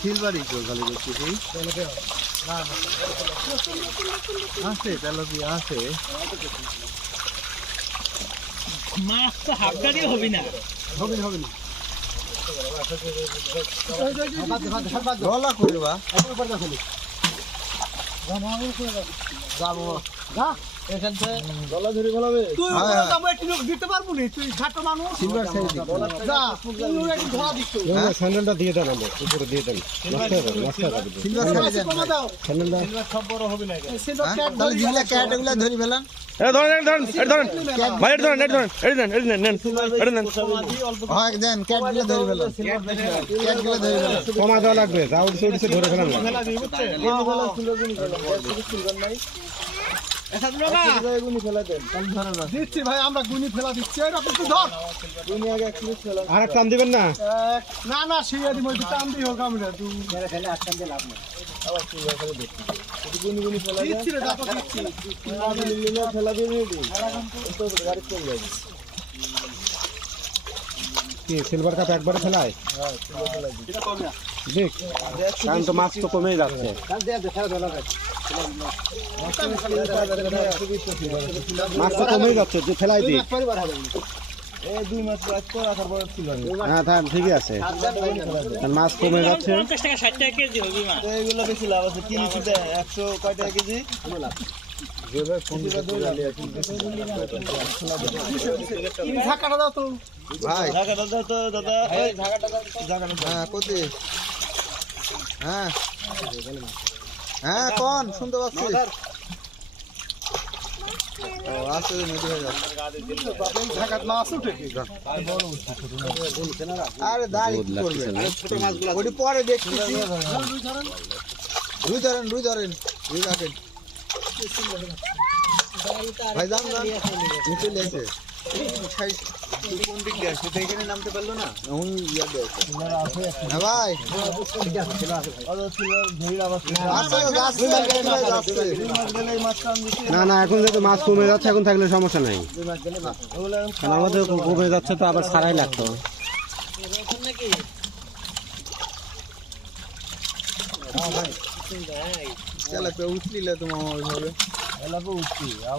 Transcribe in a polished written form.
সিলভারই তো খালি দেখতেছি আছে তেলাপিয়া আছে মাছ তো হাফ গাড়ি হবে না গলা করবা এখান থেকে গলা ধরে ফেলাবে তুই দিতে পারবো না তুই ছোট মানুষ সিলভার সাইজ যা তুই একটু ধরা দিছ হ্যাঁ স্যান্ডেলটা দিয়ে দেন আমাদের উপরে দিয়ে দেন নষ্ট হবে সিলভার সাইজ স্যান্ডেলটা সব বড় হবে না তাহলে জিলা ক্যাট এগুলা ধরি ফেলান ধরেন ভাই ধরেন হয় দেন ক্যাট গুলা ধরি ফেলান ক্যাট গুলা ধরি ফেলান কমা দেওয়া লাগবে রাউন্ড সেডিসে ধরে ফেলান দিচ্ছি ভাই আমরা গুনি ফেলা দিচ্ছি ধর আর এক টান দিবেন না না না শিয়া দিব টান দিয়ে হোক আমরা দিচ্ছি রে দাপা দিচ্ছি ফেলা দিয়ে গাড়ি চলে যাবে কি সিলভার কাপ একবারে ফেলায় দেখ কারণ তো মাছ তো কমেই যাচ্ছে মাছ তো কমেই যাচ্ছে যে ফেলাই দিই হ্যাঁ তাহলে ঠিকই আছে মাছ কমে যাচ্ছে 50 টাকা 60 টাকা কেজি হবে মাছ এইগুলো বেশি লাভ আছে কিলোতে 100 কয় টাকা কেজি ঢাকাটা দাও তো ভাই ঢাকাটা দাও তো দাদা এই ঢাকাটা হ্যাঁ কত হ্যাঁ হ্যাঁ কোন শুনতে পাচ্ছি ও আসে নদী হয়ে যাচ্ছে ঢাকাত মাছ উঠে আরে দাঁড়ি কি করবে ছোট মাছগুলো ওটি পরে দেখতেছি রুই ধরেন রাখেন ভাই যান নিচে লেছে কোন দিক দিয়ে আসছে এখানে নামতে পারলো না ভাই না এখন যেহেতু মাছ কমে যাচ্ছে এখন থাকলে সমস্যা নাই আমাদের কমে যাচ্ছে তো আবার ছাড়াই লাগতো উঠলিলে তোমার ওইভাবে উঠছি আবার